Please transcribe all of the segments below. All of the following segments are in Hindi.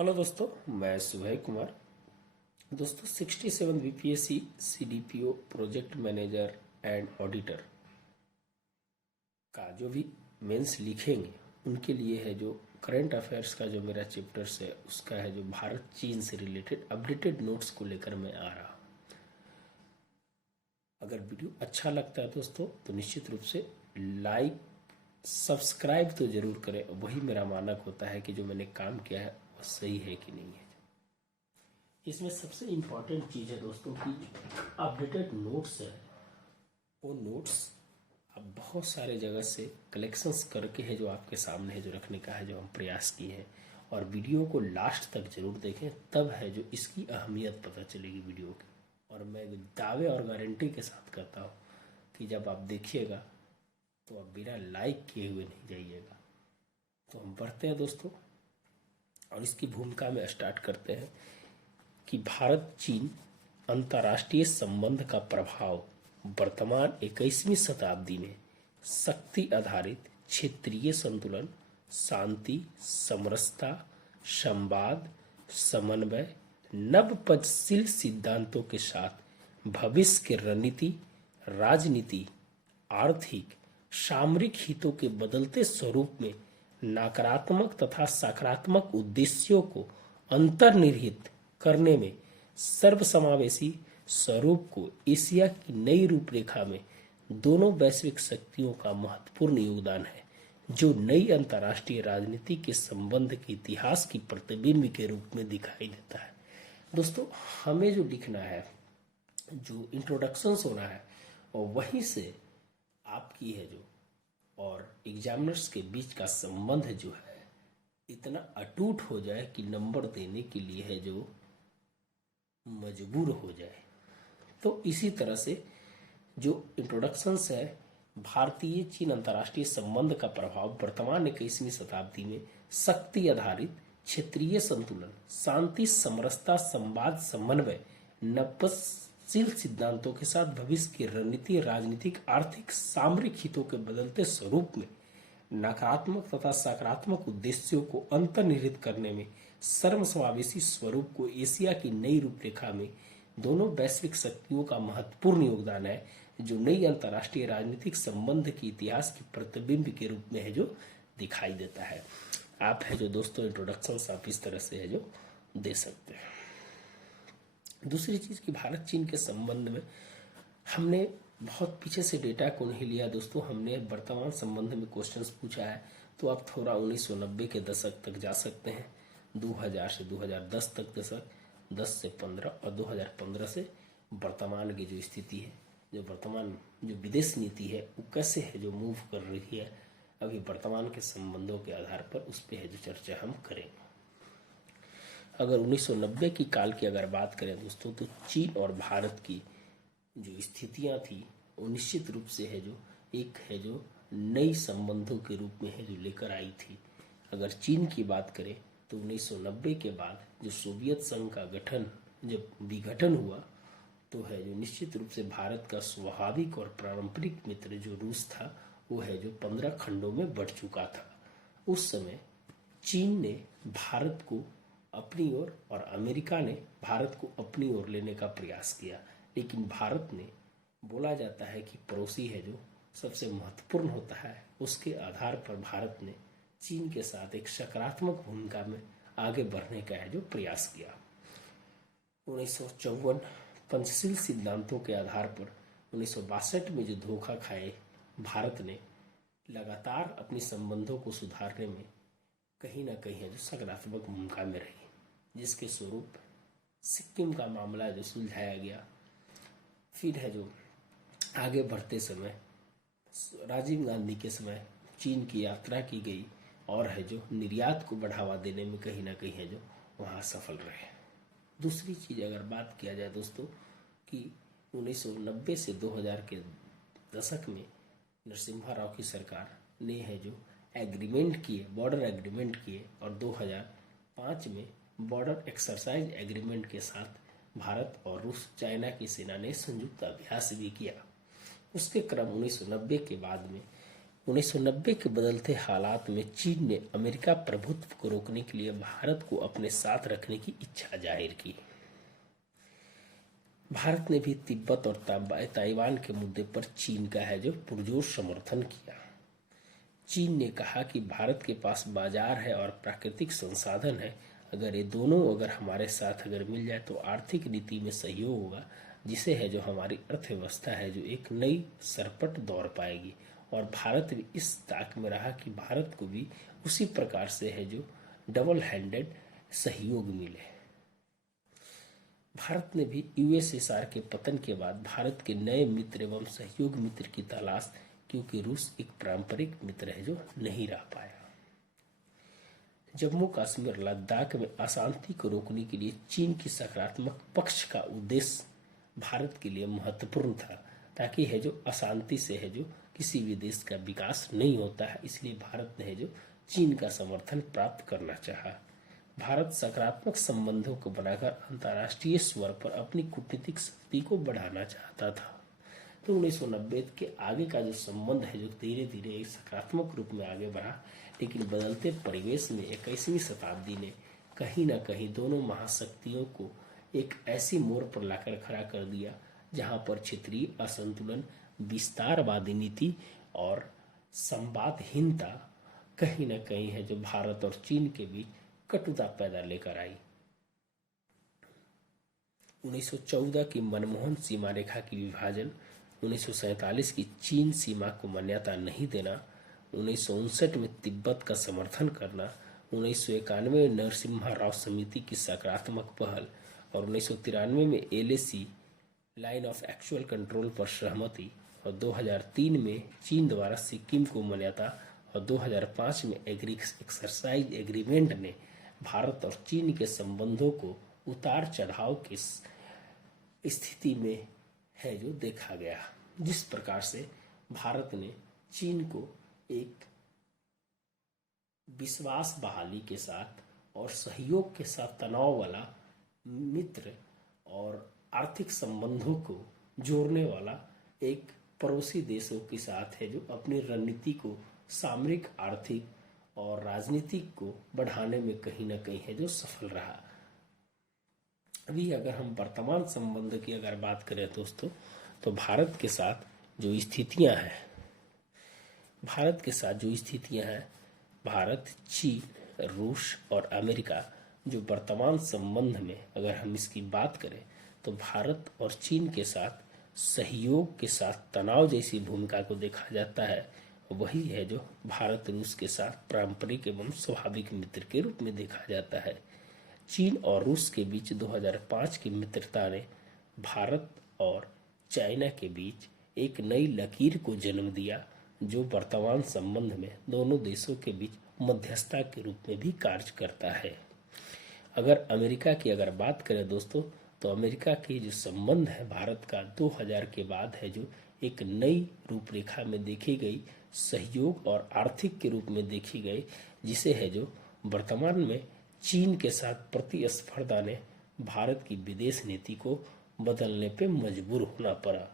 हेलो दोस्तों, मैं सुभय कुमार। दोस्तों 67 BPSC CDPO project manager and auditor का जो भी मेंस लिखेंगे उनके लिए है जो करंट अफेयर्स का जो मेरा चैप्टर्स है उसका है जो भारत चीन से रिलेटेड अपडेटेड नोट्स को लेकर मैं आ रहा। अगर वीडियो अच्छा लगता है दोस्तों तो निश्चित रूप से लाइक सब्सक्राइब तो जरूर करें। वही मेरा मानक होता है कि जो मैंने काम किया है वो सही है कि नहीं है। इसमें सबसे इम्पॉर्टेंट चीज़ है दोस्तों की अपडेटेड नोट्स है। वो नोट्स आप बहुत सारे जगह से कलेक्शंस करके है जो आपके सामने है जो रखने का है जो हम प्रयास किए हैं। और वीडियो को लास्ट तक जरूर देखें, तब है जो इसकी अहमियत पता चलेगी वीडियो की। और मैं दावे और गारंटी के साथ कहता हूँ कि जब आप देखिएगा तो आप बिना लाइक किए हुए नहीं जाइएगा। तो हम बढ़ते हैं दोस्तों और इसकी भूमिका में स्टार्ट करते हैं कि भारत चीन अंतर्राष्ट्रीय संबंध का प्रभाव वर्तमान 21वीं शताब्दी में शक्ति आधारित क्षेत्रीय संतुलन, शांति, समरसता, संवाद, समन्वय, नवपंचशील सिद्धांतों के साथ भविष्य के रणनीति, राजनीति, आर्थिक, सामरिक हितों के बदलते स्वरूप में नकारात्मक तथा सकारात्मक उद्देश्यों को अंतर्निहित करने में सर्वसमावेशी स्वरूप को एशिया की नई रूपरेखा में दोनों वैश्विक शक्तियों का महत्वपूर्ण योगदान है, जो नई अंतर्राष्ट्रीय राजनीति के संबंध के इतिहास की प्रतिबिंब के रूप में दिखाई देता है। दोस्तों हमें जो लिखना है, जो इंट्रोडक्शंस होना है, और वहीं से आपकी है जो और एग्जामिनर्स के बीच का संबंध जो है इतना अटूट हो जाए कि नंबर देने के लिए है जो मजबूर हो जाए। तो इसी तरह से जो इंट्रोडक्शंस है, भारतीय चीन अंतर्राष्ट्रीय संबंध का प्रभाव वर्तमान 21वीं शताब्दी में शक्ति आधारित क्षेत्रीय संतुलन, शांति, समरसता, संवाद, समन्वय, नवपंचशील सिद्धांतों के साथ भविष्य की रणनीति, राजनीतिक, आर्थिक, सामरिक हितों के बदलते स्वरूप में नकारात्मक तथा सकारात्मक उद्देश्यों को अंतर्निहित करने में सर्वसमावेशी स्वरूप को एशिया की नई रूपरेखा में दोनों वैश्विक शक्तियों का महत्वपूर्ण योगदान है, जो नई अंतर्राष्ट्रीय राजनीतिक संबंध के इतिहास के प्रतिबिंब के रूप में है जो दिखाई देता है। आप है जो दोस्तों इंट्रोडक्शन आप इस तरह से है जो दे सकते हैं। दूसरी चीज की भारत चीन के संबंध में हमने बहुत पीछे से डेटा को नहीं लिया दोस्तों, हमने वर्तमान संबंध में क्वेश्चंस पूछा है। तो आप थोड़ा 1990 के दशक तक जा सकते हैं, 2000 से 2010 तक दशक, 10 से 15 और 2015 से वर्तमान की जो स्थिति है, जो वर्तमान जो विदेश नीति है वो कैसे है जो मूव कर रही है अभी वर्तमान के संबंधों के आधार पर, उस पर है जो चर्चा हम करेंगे। अगर 1990 की काल की अगर बात करें दोस्तों, तो चीन और भारत की जो स्थितियां थी वो निश्चित रूप से है जो एक है जो नई संबंधों के रूप में है जो लेकर आई थी। अगर चीन की बात करें तो 1990 के बाद जो सोवियत संघ का गठन जब विघटन हुआ तो है जो निश्चित रूप से भारत का स्वाभाविक और पारंपरिक मित्र जो रूस था वो है जो 15 खंडों में बढ़ चुका था। उस समय चीन ने भारत को अपनी ओर और अमेरिका ने भारत को अपनी ओर लेने का प्रयास किया, लेकिन भारत ने, बोला जाता है कि पड़ोसी है जो सबसे महत्वपूर्ण होता है, उसके आधार पर भारत ने चीन के साथ एक सकारात्मक भूमिका में आगे बढ़ने का है जो प्रयास किया। 1954 पंचशील सिद्धांतों के आधार पर 1962 में जो धोखा खाए भारत ने लगातार अपनी संबंधों को सुधारने में कहीं ना कहीं है जो सकारात्मक भूमिका में रही, जिसके स्वरूप सिक्किम का मामला जो सुलझाया गया। फिर है जो आगे बढ़ते समय राजीव गांधी के समय चीन की यात्रा की गई और है जो निर्यात को बढ़ावा देने में कहीं ना कहीं है जो वहाँ सफल रहे। दूसरी चीज़ अगर बात किया जाए दोस्तों कि 1990 से 2000 के दशक में नरसिम्हा राव की सरकार ने है जो एग्रीमेंट किए, बॉर्डर एग्रीमेंट किए, और 2005 में बॉर्डर एक्सरसाइज एग्रीमेंट के साथ भारत और रूस, चाइना की सेना ने संयुक्त अभ्यास भी किया। उसके क्रम 1990 के बाद में 1990 के बदलते हालात में चीन ने अमेरिका प्रभुत्व को रोकने के लिए भारत को अपने साथ रखने की इच्छा जाहिर की। भारत ने भी तिब्बत और ताइवान के मुद्दे पर चीन का है जो पुरजोर समर्थन किया। चीन ने कहा कि भारत के पास बाजार है और प्राकृतिक संसाधन है, अगर ये दोनों अगर हमारे साथ अगर मिल जाए तो आर्थिक नीति में सहयोग होगा, जिसे है जो हमारी अर्थव्यवस्था है जो एक नई सरपट दौड़ पाएगी। और भारत भी इस ताक में रहा कि भारत को भी उसी प्रकार से है जो डबल हैंडेड सहयोग मिले। भारत ने भी यूएसएसआर के पतन के बाद भारत के नए मित्र एवं सहयोग मित्र की तलाश, क्योंकि रूस एक पारंपरिक मित्र है जो नहीं रह पाया। जम्मू कश्मीर लद्दाख में अशांति को रोकने के लिए चीन की सकारात्मक पक्ष का उद्देश्य भारत के लिए महत्वपूर्ण था, ताकि है जो अशांति से है जो किसी भी देश का विकास नहीं होता है, इसलिए भारत ने है जो चीन का समर्थन प्राप्त करना चाहा। भारत सकारात्मक संबंधों को बनाकर अंतर्राष्ट्रीय स्वर पर अपनी कूटनीतिक शक्ति को बढ़ाना चाहता था। तो 1990 के आगे का जो संबंध है जो धीरे धीरे एक सकारात्मक रूप में आगे बढ़ा, लेकिन बदलते परिवेश में 21वीं शताब्दी ने कहीं ना कहीं दोनों महाशक्तियों को एक ऐसी मोड़ पर लाकर खड़ा कर दिया जहां पर क्षेत्रीय असंतुलन, विस्तारवादी नीति और संवादहीनता कहीं ना कहीं है जो भारत और चीन के बीच कटुता पैदा लेकर आई। 1914 की मनमोहन सीमा रेखा की विभाजन, 1947 की चीन सीमा को मान्यता नहीं देना, 1959 में तिब्बत का समर्थन करना, 1991 में नरसिम्हा राव समिति की सकारात्मक पहल और 1993 में LAC line of actual control पर सहमति और 2003 में चीन द्वारा सिक्किम को मान्यता और 2005 में एक्सरसाइज एग्रीमेंट ने भारत और चीन के संबंधों को उतार चढ़ाव की स्थिति में है जो देखा गया। जिस प्रकार से भारत ने चीन को एक विश्वास बहाली के साथ और सहयोग के साथ तनाव वाला मित्र और आर्थिक संबंधों को जोड़ने वाला एक पड़ोसी देशों के साथ है जो अपनी रणनीति को सामरिक, आर्थिक और राजनीतिक को बढ़ाने में कहीं ना कहीं है जो सफल रहा। अभी अगर हम वर्तमान संबंध की अगर बात करें दोस्तों, तो भारत के साथ जो स्थितियां हैं, भारत, चीन, रूस और अमेरिका जो वर्तमान संबंध में अगर हम इसकी बात करें तो भारत और चीन के साथ सहयोग के साथ तनाव जैसी भूमिका को देखा जाता है। वही है जो भारत रूस के साथ पारंपरिक एवं स्वाभाविक मित्र के रूप में देखा जाता है। चीन और रूस के बीच 2005 की मित्रता ने भारत और चाइना के बीच एक नई लकीर को जन्म दिया, जो वर्तमान संबंध में दोनों देशों के बीच मध्यस्थता के रूप में भी कार्य करता है। अगर अमेरिका की अगर बात करें दोस्तों, तो अमेरिका के जो संबंध है भारत का 2000 के बाद है जो एक नई रूपरेखा में देखी गई, सहयोग और आर्थिक के रूप में देखी गई, जिसे है जो वर्तमान में चीन के साथ प्रतिस्पर्धा ने भारत की विदेश नीति को बदलने पे मजबूर होना पड़ा।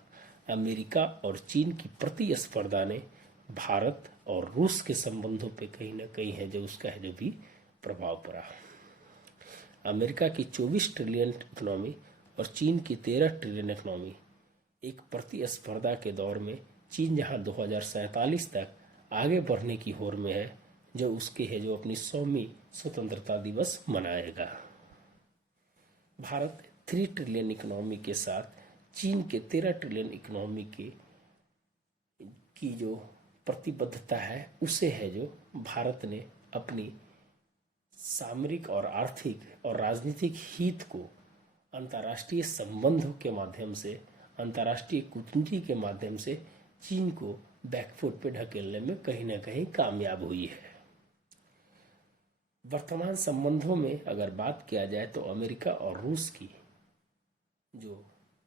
अमेरिका और चीन की प्रतिस्पर्धा ने भारत और रूस के संबंधों पे कहीं ना कहीं है जो उसका है जो भी प्रभाव पड़ा। अमेरिका की 24 ट्रिलियन इकोनॉमी और चीन की 13 ट्रिलियन इकोनॉमी एक प्रतिस्पर्धा के दौर में चीन जहां 2047 तक आगे बढ़ने की होड़ में है, जो उसके है जो अपनी 100वीं स्वतंत्रता दिवस मनाएगा। भारत 3 ट्रिलियन इकोनॉमी के साथ चीन के 13 ट्रिलियन इकोनॉमी की जो प्रतिबद्धता है, उसे है जो भारत ने अपनी सामरिक और आर्थिक और राजनीतिक हित को अंतर्राष्ट्रीय संबंधों के माध्यम से, अंतर्राष्ट्रीय कूटनीति के माध्यम से चीन को बैकफुट पे ढकेलने में कहीं ना कहीं कामयाब हुई है। वर्तमान संबंधों में अगर बात किया जाए तो अमेरिका और रूस की जो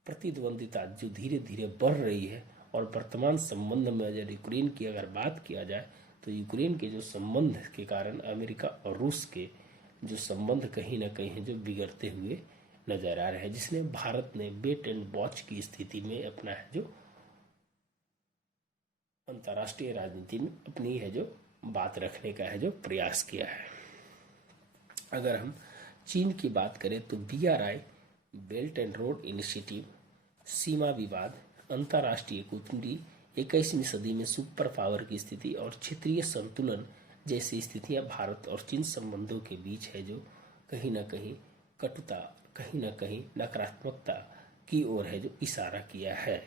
प्रतिद्वंदिता जो धीरे धीरे बढ़ रही है, और वर्तमान संबंध में अगर यूक्रेन की अगर बात किया जाए तो यूक्रेन के जो संबंध के कारण अमेरिका और रूस के जो संबंध कहीं ना कहीं जो बिगड़ते हुए नजर आ रहे हैं, जिसने भारत ने वेट एंड वॉच की स्थिति में अपना है जो अंतर्राष्ट्रीय राजनीति में अपनी है जो बात रखने का है जो प्रयास किया है। अगर हम चीन की बात करें तो BRI, belt and road initiative, सीमा विवाद, अंतर्राष्ट्रीय कूटनीति, 21वीं सदी में सुपर पावर की स्थिति और क्षेत्रीय संतुलन जैसी स्थितियां भारत और चीन संबंधों के बीच है जो कहीं ना कहीं कटुता, कहीं ना कहीं नकारात्मकता की ओर है जो इशारा किया है।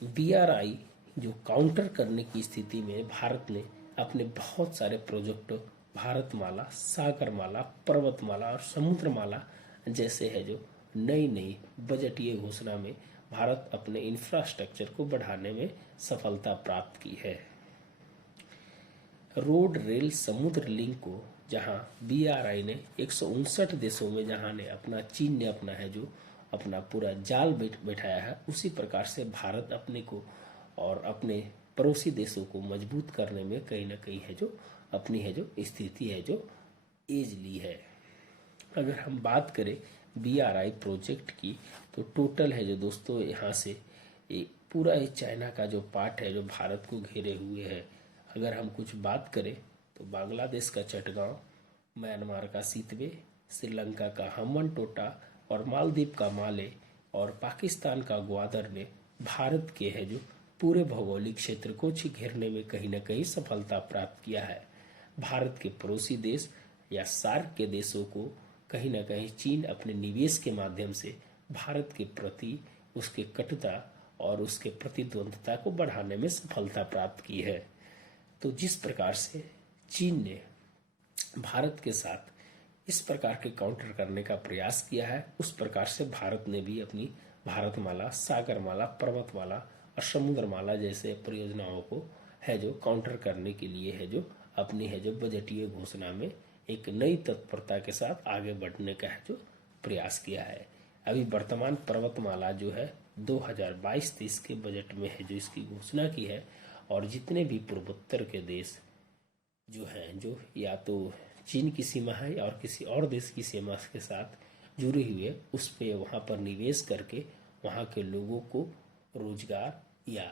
BRI जो काउंटर करने की स्थिति में भारत ने अपने बहुत सारे प्रोजेक्ट भारतमाला, सागरमाला, पर्वतमाला और समुद्रमाला जैसे है जो नई नई बजटीय घोषणा में भारत अपने इंफ्रास्ट्रक्चर को बढ़ाने में सफलता प्राप्त की है। रोड, रेल, समुद्र लिंक को जहां BRI ने 159 देशों में जहां ने अपना, चीन ने अपना है जो अपना पूरा जाल बैठाया है, उसी प्रकार से भारत अपने को और अपने पड़ोसी देशों को मजबूत करने में कहीं ना कहीं है जो अपनी है जो स्थिति है जो एज ली है। अगर हम बात करें BRI प्रोजेक्ट की तो टोटल है जो दोस्तों यहाँ से पूरा ही चाइना का जो पार्ट है जो भारत को घेरे हुए है। अगर हम कुछ बात करें तो बांग्लादेश का चटगांव, म्यांमार का सितवे, श्रीलंका का हम्बनटोटा और मालदीव का माले और पाकिस्तान का ग्वादर ने भारत के है जो पूरे भौगोलिक क्षेत्र को घेरने में कहीं ना कहीं सफलता प्राप्त किया है। भारत के पड़ोसी देश या सार्क के देशों को कहीं ना कहीं चीन अपने निवेश के माध्यम से भारत के प्रति उसके कटुता और उसके प्रतिद्वंद्विता को बढ़ाने में सफलता प्राप्त की है। तो जिस प्रकार से चीन ने भारत के साथ इस प्रकार के काउंटर करने का प्रयास किया है, उस प्रकार से भारत ने भी अपनी भारतमाला, सागरमाला, पर्वतमाला और समुद्रमाला जैसे परियोजनाओं को है जो काउंटर करने के लिए है जो अपनी है जो बजटीय घोषणा में एक नई तत्परता के साथ आगे बढ़ने का है जो प्रयास किया है। अभी वर्तमान पर्वतमाला जो है 2022-23 के बजट में है जो इसकी घोषणा की है, और जितने भी पूर्वोत्तर के देश जो हैं जो या तो चीन की सीमा है और किसी और देश की सीमा के साथ जुड़े हुए, उस पे वहाँ पर निवेश करके वहाँ के लोगों को रोजगार या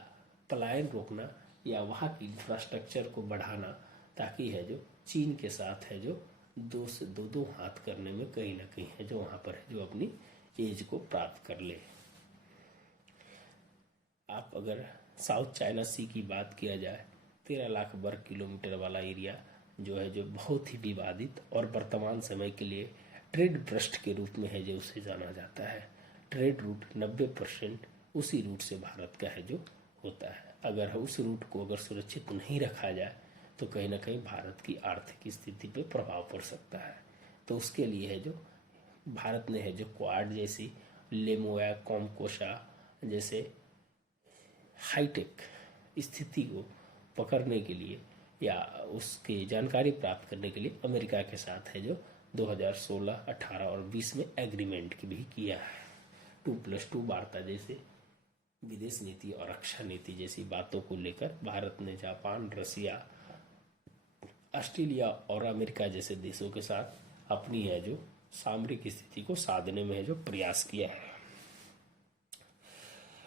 पलायन रोकना या वहाँ की इंफ्रास्ट्रक्चर को बढ़ाना, ताकि है जो चीन के साथ है जो दो से दो हाथ करने में कहीं ना कहीं है जो वहाँ पर है जो अपनी एज को प्राप्त कर ले। आप अगर साउथ चाइना सी की बात किया जाए, 13 लाख वर्ग किलोमीटर वाला एरिया जो है जो बहुत ही विवादित और वर्तमान समय के लिए ट्रेड ब्रस्ट के रूप में है जो उसे जाना जाता है। ट्रेड रूट 90% उसी रूट से भारत का है जो होता है। अगर उस रूट को अगर सुरक्षित नहीं रखा जाए तो कहीं ना कहीं भारत की आर्थिक स्थिति पे प्रभाव पड़ सकता है। तो उसके लिए है जो भारत ने है जो क्वाड जैसी, लेमोया, कॉमकोशा जैसे हाईटेक स्थिति को पकड़ने के लिए या उसकी जानकारी प्राप्त करने के लिए अमेरिका के साथ है जो 2016, 18 और 20 में एग्रीमेंट की भी किया है। 2+2 वार्ता जैसे विदेश नीति और रक्षा नीति जैसी बातों को लेकर भारत ने जापान, रसिया, ऑस्ट्रेलिया और अमेरिका जैसे देशों के साथ अपनी है जो सामरिक स्थिति को साधने में है जो प्रयास किया है।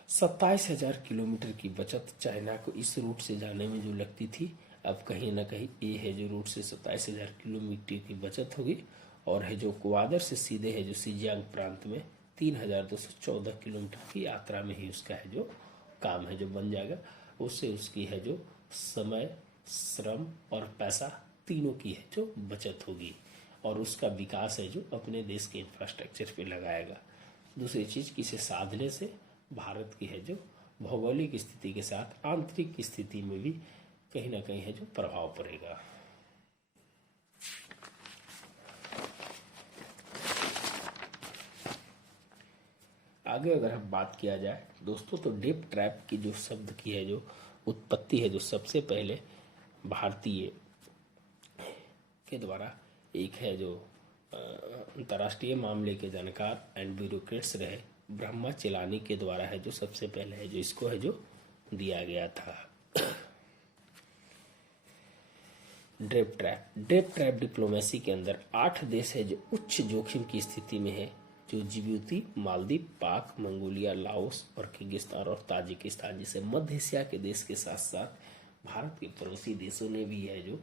27,000 किलोमीटर की बचत चाइना को इस रूट से जाने में जो लगती थी, अब कहीं ना कहीं ये है जो रूट से 27,000 किलोमीटर की बचत होगी, और है जो ग्वादर से सीधे है जो सिजियांग प्रांत में 3,214 किलोमीटर की यात्रा में ही उसका है जो काम है जो बन जाएगा। उससे उसकी है जो समय, श्रम और पैसा तीनों की है जो बचत होगी, और उसका विकास है जो अपने देश के इंफ्रास्ट्रक्चर पे लगाएगा। दूसरी चीज कि इसे साधने से भारत की है जो भौगोलिक स्थिति के साथ आंतरिक स्थिति में भी कहीं ना कहीं है जो प्रभाव पड़ेगा। आगे अगर हम बात किया जाए दोस्तों, तो डेप ट्रैप की जो शब्द की है जो उत्पत्ति है जो सबसे पहले भारतीय के द्वारा एक है जो अंतर्राष्ट्रीय मामले के जानकार एंड ब्यूरोक्रेट्स रहे ब्रह्मा चेलानी के द्वारा है जो सबसे पहले है जो इसको है जो दिया गया था। ड्रेप ट्रैप डिप्लोमेसी के अंदर 8 देश है जो उच्च जोखिम की स्थिति में है जो जिबूती, मालदीव, पाक, मंगोलिया, लाओस और किर्गिस्तान और ताजिकिस्तान जैसे मध्य एशिया के देश के साथ साथ भारत के पड़ोसी देशों ने भी है जो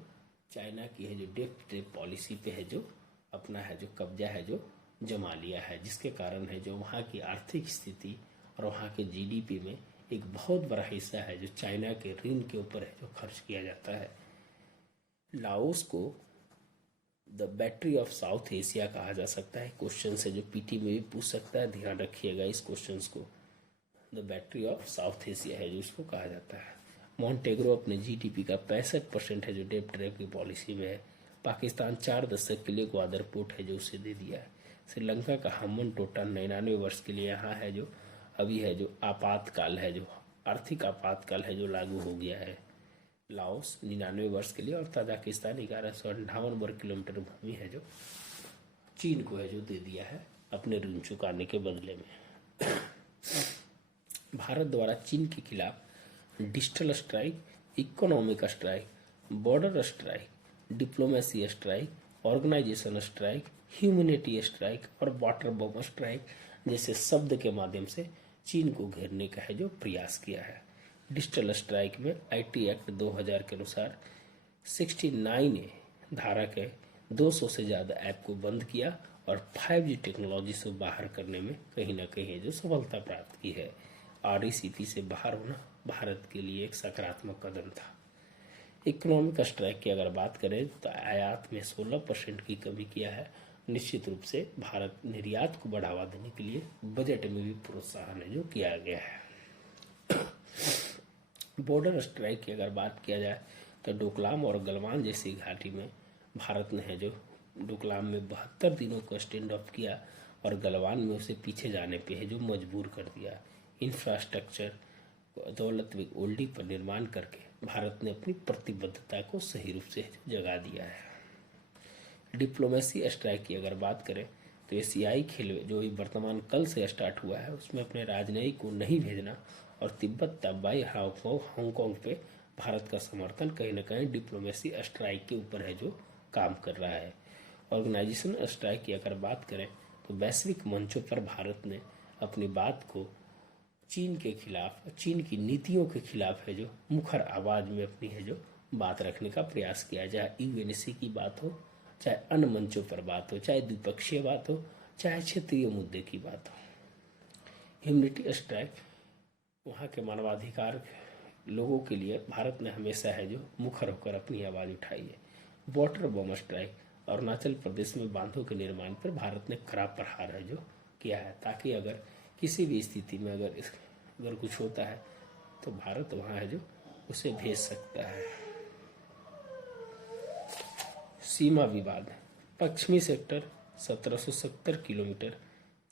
चाइना की है जो डेप्थ ट्रैप पॉलिसी पे है जो अपना है जो कब्जा है जो जमा लिया है, जिसके कारण है जो वहाँ की आर्थिक स्थिति और वहाँ के जीडीपी में एक बहुत बड़ा हिस्सा है जो चाइना के ऋण के ऊपर है जो खर्च किया जाता है। लाओस को the battery of south Asia कहा जा सकता है। क्वेश्चन है जो पीटी में भी पूछ सकता है, ध्यान रखिएगा इस क्वेश्चन को। The battery of south Asia है जो इसको कहा जाता है। मॉन्टेग्रो अपने जीडीपी का 65% है जो डेब्ट ट्रैप की पॉलिसी में है। पाकिस्तान 4 दशक के लिए ग्वादर पोर्ट है जो उसे दे दिया है। श्रीलंका का हम्बन टोटा 99 वर्ष के लिए यहाँ है जो अभी है जो आपातकाल है जो आर्थिक आपातकाल है जो लागू हो गया है। लाओस 99 वर्ष के लिए और ताजिकिस्तान 1158 वर्ग किलोमीटर भूमि है जो चीन को है जो दे दिया है अपने ऋण चुकाने के बदले में। भारत द्वारा चीन के खिलाफ digital strike, economic strike, border strike, diplomacy strike, organisation strike, humanity strike और वाटर बम स्ट्राइक जैसे शब्द के माध्यम से चीन को घेरने का है जो प्रयास किया है। डिजिटल स्ट्राइक में आईटी एक्ट 2000 के अनुसार 69 धारा के 200 से ज़्यादा ऐप को बंद किया और 5G टेक्नोलॉजी से बाहर करने में कहीं ना कहीं जो सफलता प्राप्त की है। RCEP से बाहर होना भारत के लिए एक सकारात्मक कदम था। इकोनॉमिक स्ट्राइक की अगर बात करें तो आयात में 16% की कमी किया है। निश्चित रूप से भारत निर्यात को बढ़ावा देने के लिए बजट में भी प्रोत्साहन है जो किया गया है। बॉर्डर स्ट्राइक की अगर बात किया जाए तो डोकलाम और गलवान जैसी घाटी में भारत ने है जो डोकलाम में 72 दिनों का स्टैंड ऑफ किया और गलवान में उसे पीछे जाने पे है जो मजबूर कर दिया। इंफ्रास्ट्रक्चर दौलत ओल्डी पर निर्माण करके भारत ने अपनी प्रतिबद्धता को सही रूप से जगा दिया है। डिप्लोमेसी स्ट्राइक की अगर बात करें तो एशियाई खेल जो वर्तमान कल से स्टार्ट हुआ है उसमें अपने राजनयिक को नहीं भेजना और तिब्बत, तबाई, हांगकांग पे भारत का समर्थन कहीं न कहीं डिप्लोमेसी स्ट्राइक के ऊपर है जो काम कर रहा है। ऑर्गेनाइजेशन स्ट्राइक की अगर बात करें तो वैश्विक मंचों पर भारत ने अपनी बात को चीन के खिलाफ, चीन की नीतियों के खिलाफ है जो मुखर आवाज में अपनी है जो बात रखने का प्रयास किया, चाहे यूएनसी की बात हो, चाहे अन्य मंचों पर बात हो, चाहे द्विपक्षीय बात हो, चाहे क्षेत्रीय मुद्दे की बात हो। ह्यूमैनिटी स्ट्राइक वहाँ के मानवाधिकार लोगों के लिए भारत ने हमेशा है जो मुखर होकर अपनी आवाज़ उठाई है। Water bomb strike Arunachal Pradesh में बांधों के निर्माण पर भारत ने कड़ा प्रहार है जो किया है, ताकि अगर किसी भी स्थिति में अगर कुछ होता है तो भारत वहाँ है जो उसे भेज सकता है। सीमा विवाद, पश्चिमी sector 1770 kilometre,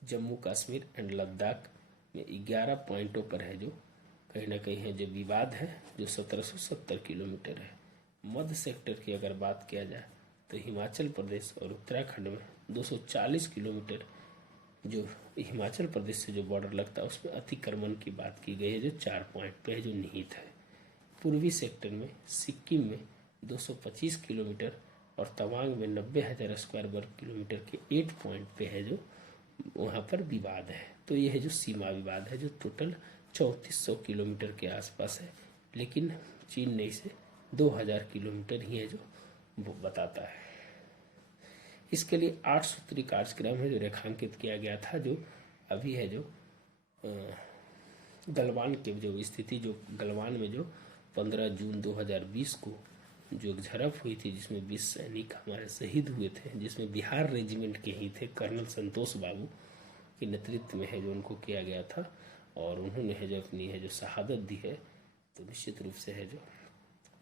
Jammu Kashmir and Ladakh में 11 पॉइंटों पर है जो कहीं ना कहीं है जो विवाद है जो 1770 किलोमीटर है। मध्य सेक्टर की अगर बात किया जाए तो हिमाचल प्रदेश और उत्तराखंड में 240 किलोमीटर जो हिमाचल प्रदेश से जो बॉर्डर लगता है उसमें अतिक्रमण की बात की गई है जो 4 पॉइंट पे है जो निहित है। पूर्वी सेक्टर में सिक्किम में 225 किलोमीटर और तवांग में 90,000 स्क्वायर वर्ग किलोमीटर के 8 पॉइंट पे है जो वहाँ पर विवाद है। तो ये है जो सीमा विवाद है जो टोटल 3400 किलोमीटर के आसपास है, लेकिन चीन ने इसे 2000 किलोमीटर ही है जो बताता है। इसके लिए 8 सूत्री कार्यक्रम है जो रेखांकित किया गया था, जो अभी है जो गलवान के जो स्थिति जो गलवान में जो 15 जून 2020 को जो एक झड़प हुई थी जिसमें 20 सैनिक हमारे शहीद हुए थे, जिसमें बिहार रेजिमेंट के ही थे, कर्नल संतोष बाबू के नेतृत्व में है जो उनको किया गया था और उन्होंने है जो अपनी है जो शहादत दी है। तो निश्चित रूप से है जो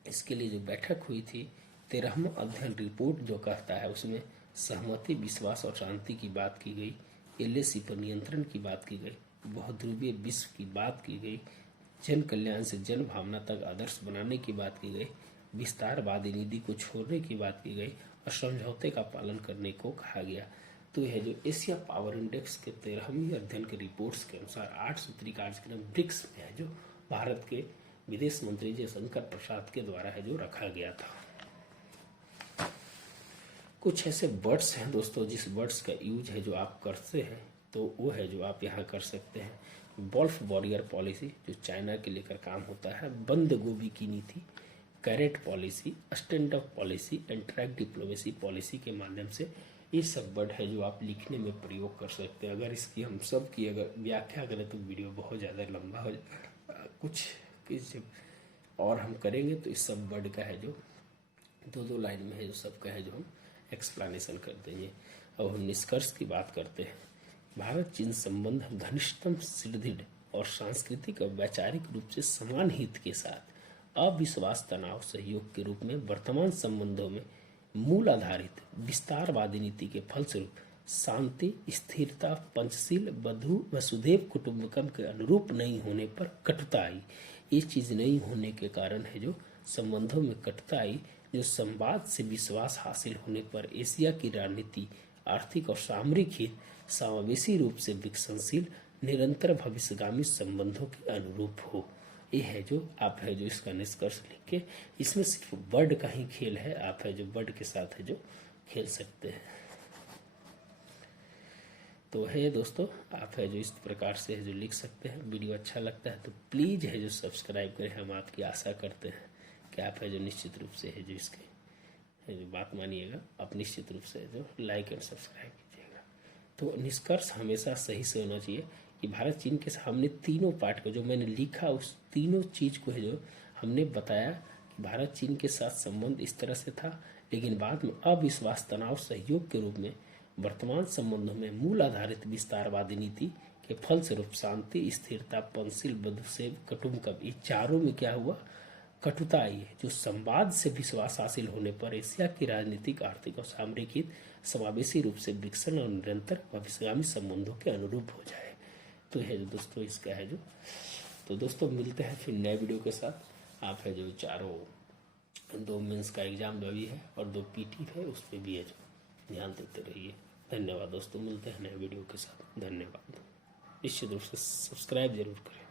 इसके लिए जो बैठक हुई थी 13वां अध्ययन रिपोर्ट जो कहता है उसमें सहमति, विश्वास और शांति की बात की गई, LAC पर नियंत्रण की बात की गई, बहुध्रुवीय विश्व की बात की गई, जन कल्याण से जन भावना तक आदर्श बनाने की बात की गई, विस्तारवादी नीति को छोड़ने की बात की गई और समझौते का पालन करने को कहा गया। तो यह जो एशिया पावर इंडेक्स के 13वीं अध्ययन के रिपोर्ट्स के अनुसार 8 सूत्री कार्यक्रम ब्रिक्स में है जो भारत के विदेश मंत्री जयशंकर प्रसाद के द्वारा है जो रखा गया था। कुछ ऐसे वर्ड्स हैं दोस्तों जिस वर्ड्स का यूज है जो आप करते हैं तो वो है जो आप यहाँ कर सकते हैं। वॉल्फ वॉरियर पॉलिसी जो चाइना के लेकर काम होता है, बंद गोभी की नीति, carrot policy, stand up policy and track diplomacy policy के माध्यम से ये सब वर्ड है जो आप लिखने में प्रयोग कर सकते हैं। अगर इसकी हम सब की अगर व्याख्या करें तो वीडियो बहुत ज़्यादा लंबा हो जाएगा, कुछ और हम करेंगे तो इस सब वर्ड का है जो दो लाइन में है जो सबका है जो हम एक्सप्लेनेशन कर देंगे। अब हम निष्कर्ष की बात करते हैं। भारत चीन संबंध घनिष्ठतम, सुदृढ़ और सांस्कृतिक और वैचारिक रूप से समान हित के साथ अविश्वास, तनाव, सहयोग के रूप में वर्तमान संबंधों में मूल आधारित विस्तारवादी नीति के फलस्वरूप शांति, स्थिरता, पंचशील, वसुधैव कुटुंबकम के अनुरूप नहीं होने पर कटुता आई। ये चीज नहीं होने के कारण है जो संबंधों में कटुता आई, जो संवाद से विश्वास हासिल होने पर एशिया की राजनीति, आर्थिक और सामरिक हित समावेशी रूप से विकसनशील, निरंतर भविष्यगामी संबंधों के अनुरूप हो। ये है जो आप है जो इसका निष्कर्ष लिख के, इसमें सिर्फ वर्ड का ही खेल है, आप है जो वर्ड के साथ है जो खेल सकते हैं। तो है दोस्तों, आप है जो इस प्रकार से है जो लिख सकते हैं। वीडियो अच्छा लगता है तो प्लीज है जो सब्सक्राइब करें, हम आपकी आशा करते हैं कि आप है जो निश्चित रूप से है जो इसके है जो बात मानिएगा, आप निश्चित रूप से जो लाइक एंड सब्सक्राइब कीजिएगा। तो निष्कर्ष हमेशा सही से होना चाहिए कि भारत चीन के हमने तीनों पार्ट को जो मैंने लिखा उस तीनों चीज को है जो हमने बताया कि भारत चीन के साथ संबंध इस तरह से था, लेकिन बाद में अविश्वास, तनाव, सहयोग के रूप में वर्तमान संबंधों में मूल आधारित विस्तारवादी नीति के फलस्वरूप शांति, स्थिरता, पंचशील, वसुधैव कुटुंबकम, ये चारों में क्या हुआ, कटुता आई है, जो संवाद से विश्वास हासिल होने पर एशिया की राजनीतिक, आर्थिक और सामरिक हित समावेशी रूप से विकसन और निरंतर भविष्यगामी संबंधों के अनुरूप हो जाए। तो है जो दोस्तों इसका है जो, तो दोस्तों मिलते हैं फिर नए वीडियो के साथ। आप है जो चारों 2 मेंस का एग्जाम जो भी है और 2 पीटी है उस पर भी है जो ध्यान देते रहिए। धन्यवाद दोस्तों, मिलते हैं नए वीडियो के साथ। धन्यवाद। निश्चित रूप से सब्सक्राइब जरूर करें।